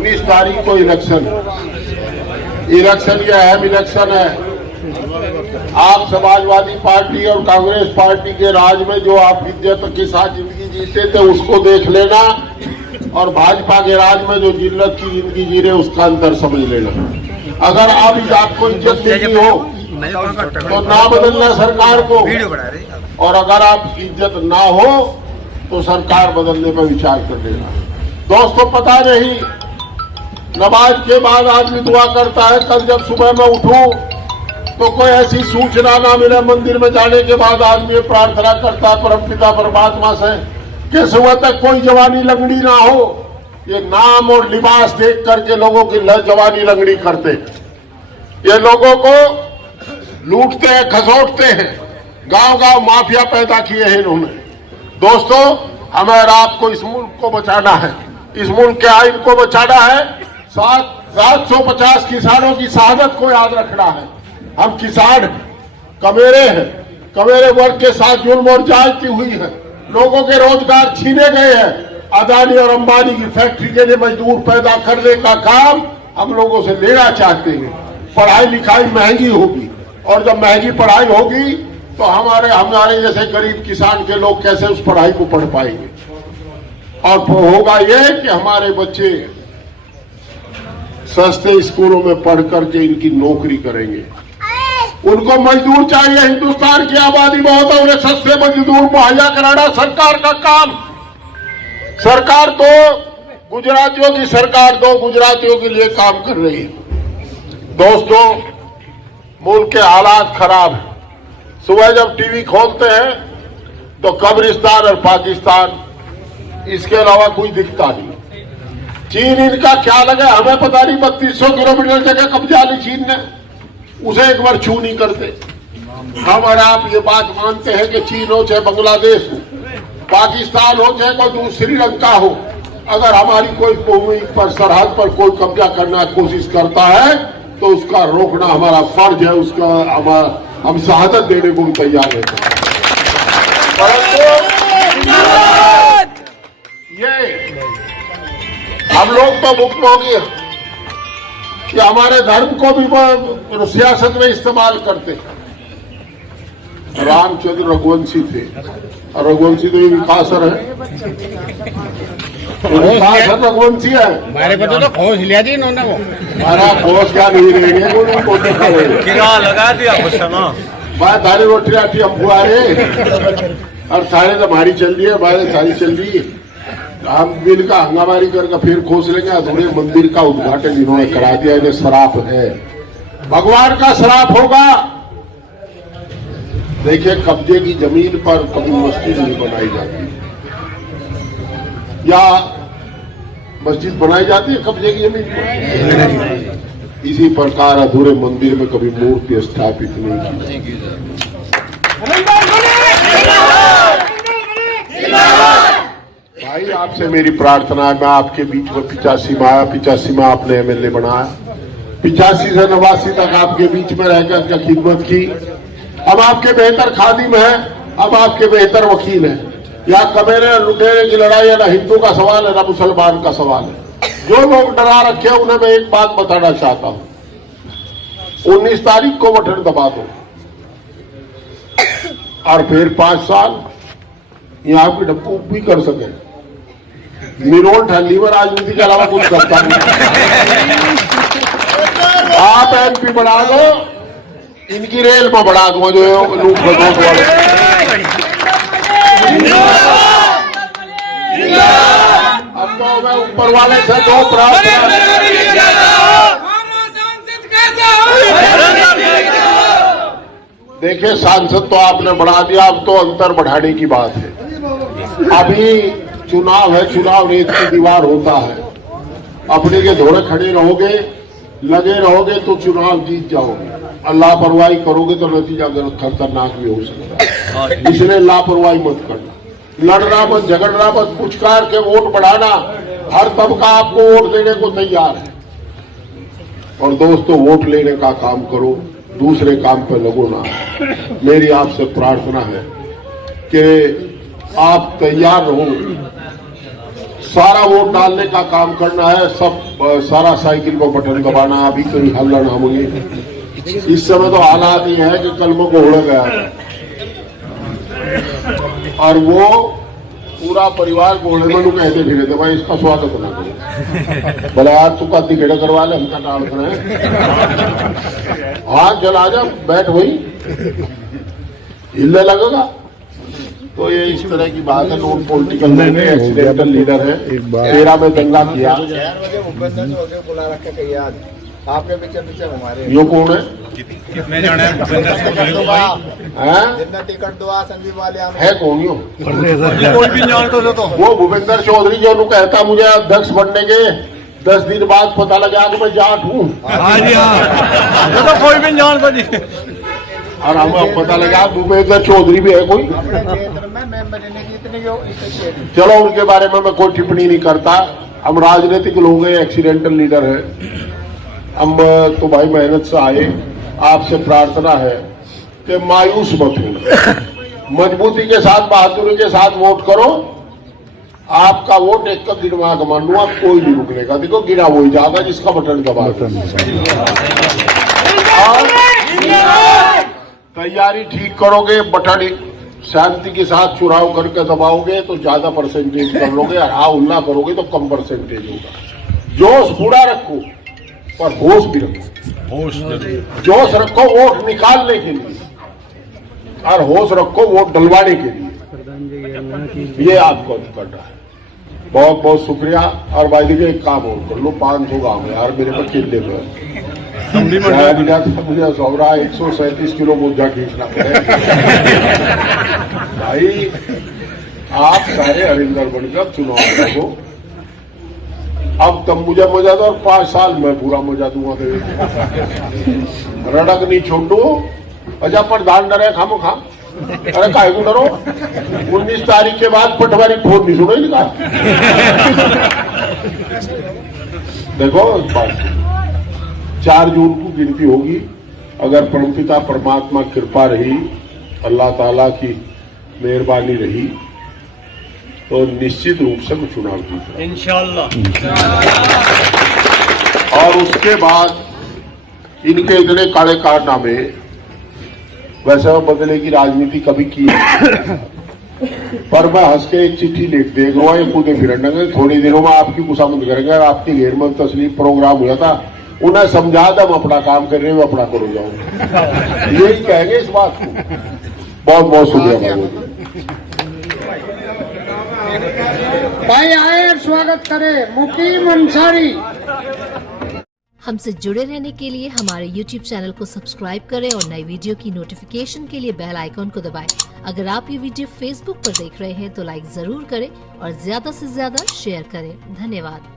19 तारीख को इलेक्शन ये अहम इलेक्शन है। आप समाजवादी पार्टी और कांग्रेस पार्टी के राज में जो आप इज्जत के साथ जिंदगी जीते थे उसको देख लेना, और भाजपा के राज में जो जिल्लत की जिंदगी जी रहे उसका अंतर समझ लेना। अगर आप आपको इज्जत देनी हो तो ना बदलना सरकार को, और अगर आप इज्जत ना हो तो सरकार बदलने पर विचार कर लेना। दोस्तों, पता नहीं नमाज के बाद आदमी दुआ करता है, कल जब सुबह में उठूं तो कोई ऐसी सूचना ना मिले, मंदिर में जाने के बाद आदमी प्रार्थना करता है परमपिता परमात्मा से कि सुबह तक कोई जवानी लंगड़ी ना हो। ये नाम और लिबास देख करके लोगों की जवानी लंगड़ी करते, ये लोगों को लूटते हैं, खसोटते हैं, गांव गांव माफिया पैदा किए हैं इन्होंने। दोस्तों, हमें और आपको इस मुल्क को बचाना है, इस मुल्क के आइन को बचाना है। 750 किसानों की शहादत को याद रखना है। हम किसान कमेरे हैं, कमेरे वर्ग के साथ जुल्म और जायती हुई है, लोगों के रोजगार छीने गए हैं। अदानी और अंबानी की फैक्ट्री के लिए मजदूर पैदा करने का काम हम लोगों से लेना चाहते हैं। पढ़ाई लिखाई महंगी होगी, और जब महंगी पढ़ाई होगी तो हमारे जैसे गरीब किसान के लोग कैसे उस पढ़ाई को पढ़ पाएंगे। और होगा ये कि हमारे बच्चे सस्ते स्कूलों में पढ़ करके इनकी नौकरी करेंगे। उनको मजदूर चाहिए, हिंदुस्तान की आबादी बहुत है, उन्हें सस्ते मजदूर मुहैया कराना सरकार का काम। सरकार तो गुजरातियों की सरकार दो गुजरातियों के लिए काम कर रही है। दोस्तों, मुल्क के हालात खराब है। सुबह जब टीवी खोलते हैं तो कब्रिस्तान और पाकिस्तान, इसके अलावा कोई दिखता नहीं। चीन इनका क्या लगा हमें पता नहीं, 3200 किलोमीटर जगह कब्जा ली चीन ने, उसे एक बार छू नहीं करते। हम और आप ये बात मानते हैं कि चीन हो चाहे बांग्लादेश हो, पाकिस्तान हो चाहे कोई दूसरी श्रीलंका हो, अगर हमारी कोई भूमि पर सरहद पर कोई कब्जा करना की कोशिश करता है तो उसका रोकना हमारा फर्ज है, उसका हम शहादत देने को भी तैयार हैं। परंतु ये हम लोग तो मुक्त हो गए कि हमारे धर्म को भी सियासत में इस्तेमाल करते। रामचंद्र रघुवंशी थे, और रघुवंशी तो ये विकासर है, विकासर रघुवंशी है। हमारे को तो खोज लिया थी इन्होंने, वो हमारा खोज क्या नहीं रहेंगे, किरा लगा दिया मैं थारी रोटी राठी हम बुआरे और थारे तो हमारी चल रही है, हमारे सारी चल रही है। हम बिल का हंगामारी करके फिर खोज लेंगे। अधूरे मंदिर का उद्घाटन इन्होंने करा दिया, इन्हें श्राप है, भगवान का श्राप होगा। देखिए, कब्जे की जमीन पर कभी मस्जिद नहीं बनाई जाती, या मस्जिद बनाई जाती है कब्जे की जमीन पर। इसी प्रकार अधूरे मंदिर में कभी मूर्ति स्थापित नहीं की। भाई, आपसे मेरी प्रार्थना है, मैं आपके बीच में 85 में आपने एमएलए बनाया, 85 से 89 तक आपके बीच में रहकर खिदमत की। अब आपके बेहतर खादिम हैं, अब आपके बेहतर वकील हैं। या कमेरे लुटेरे की लड़ाई है, ना हिंदू का सवाल है ना मुसलमान का सवाल है। जो लोग डरा रखे उन्हें मैं एक बात बताना चाहता हूं, 19 तारीख को बटन दबा दो और फिर 5 साल ये आपकी डप्पू भी कर सके। निरोल लीवर राजनीति के अलावा कुछ करता नहीं। आप एमपी बढ़ा दो, इनकी रेल में बढ़ा दूंगा जो लूट खसोट वाले। अब तो मैं ऊपर वाले से दो प्रार्थना, देखिए सांसद तो आपने बढ़ा दिया, अब तो अंतर बढ़ाने की बात है। अभी चुनाव है, चुनाव रेत की दीवार होता है। अपने के धोरे खड़े रहोगे, लगे रहोगे तो चुनाव जीत जाओगे, और लापरवाही करोगे तो नतीजा खतरनाक भी हो सकता है। इसलिए लापरवाही मत करना, लड़ना मत, झगड़ना मत, पुचकार के वोट बढ़ाना। हर तबका आपको वोट देने को तैयार है। और दोस्तों, वोट लेने का काम करो, दूसरे काम पर लगो ना। मेरी आपसे प्रार्थना है कि आप तैयार रहो, सारा वोट डालने का काम करना है, सब सारा साइकिल को बटन दबाना, अभी कोई हल्ला ना मुझे। इस समय तो हालात ये है कि कल मैं घोड़ गया और वो पूरा परिवार घोड़े में कहते फिरे थे भाई इसका स्वागत ना करो, बोले आज तू का टिकट करवा ले, हमका डाल कर हाँ चल आ जा बैठ वही हिलने लगेगा। तो ये इस तरह की बात है। नॉन पॉलिटिकल में एक्सीडेंटल लीडर है, 13 में दंगा किया। बुला रखे कहीं आज आपके पीछे हमारे यो कौन है? कितने जाने हैं? जितना टिकट दुआ संदीप वाले है कौन यो? कोई भी जान तो वो भूपेंद्र चौधरी जो कहता मुझे अध्यक्ष बनने के 10 दिन बाद पता लगा कि मैं जाट हूँ। हाँ जी हाँ, ये तो कोई भी जान तो जी। और हमें पता लगा भूपेंद्र चौधरी भी है कोई। चलो उनके बारे में मैं कोई टिप्पणी नहीं करता। हम राजनीतिक लोग हैं, एक्सीडेंटल लीडर है। हम तो भाई मेहनत से आए। आपसे प्रार्थना है कि मायूस मत हो, मजबूती के साथ बहादुरी के साथ वोट करो। आपका वोट एक का गिनवा का मान लूंगा, कोई नहीं रुकने का। देखो गिना वही जाएगा जिसका बटन दबा। तैयारी ठीक करोगे, बटन शांति के साथ चुनाव करके दबाओगे तो ज्यादा परसेंटेज कर लोगे, और हा उल्ला करोगे तो कम परसेंटेज होगा। जोश पूरा रखो पर होश भी रखो। जोश रखो वोट निकालने के लिए और होश रखो वोट डलवाने के लिए। ये आपको करना है। बहुत बहुत शुक्रिया। और भाई देखिए एक काम और कर लो, 500 गाँव है यार मेरे पे किले में मुझे सौरा 137 किलो बोझा खींचना पड़ेगा। भाई आप सारे हरिंदर बनकर चुनाव लड़ो। अब तब मुझे मजा दो और 5 साल में पूरा मजा दूंगा। रड़क नहीं छोड़ो। अच्छा प्रधान डरे खामो खा। अरे काहे को डरो? 19 तारीख के बाद पटवारी फोन नहीं सुनो इनका। देखो 4 जून को गिनती होगी। अगर परमपिता परमात्मा कृपा रही, अल्लाह ताला की मेहरबानी रही तो निश्चित रूप से चुनाव जीत इंशाल्लाह। और उसके बाद इनके इतने काले कारनामे, वैसे वो बदले की राजनीति कभी की है। पर मैं हंस के एक चिट्ठी देख रहा हूँ, कूदे फिरने थोड़ी दिनों में आपकी कुशामद करेंगे। आपकी घेर में तस्लीम प्रोग्राम हुआ था, उन्हें समझा था हम अपना काम कर रहे हैं, अपना करो जाओ। यही कहेंगे इस बात को। बहुत बहुत शुक्रिया भाई आए और स्वागत करें मुकीम अंसारी। हमसे जुड़े रहने के लिए हमारे YouTube चैनल को सब्सक्राइब करें और नई वीडियो की नोटिफिकेशन के लिए बेल आइकॉन को दबाएं। अगर आप ये वीडियो Facebook पर देख रहे हैं तो लाइक जरूर करें और ज्यादा से ज्यादा शेयर करें। धन्यवाद।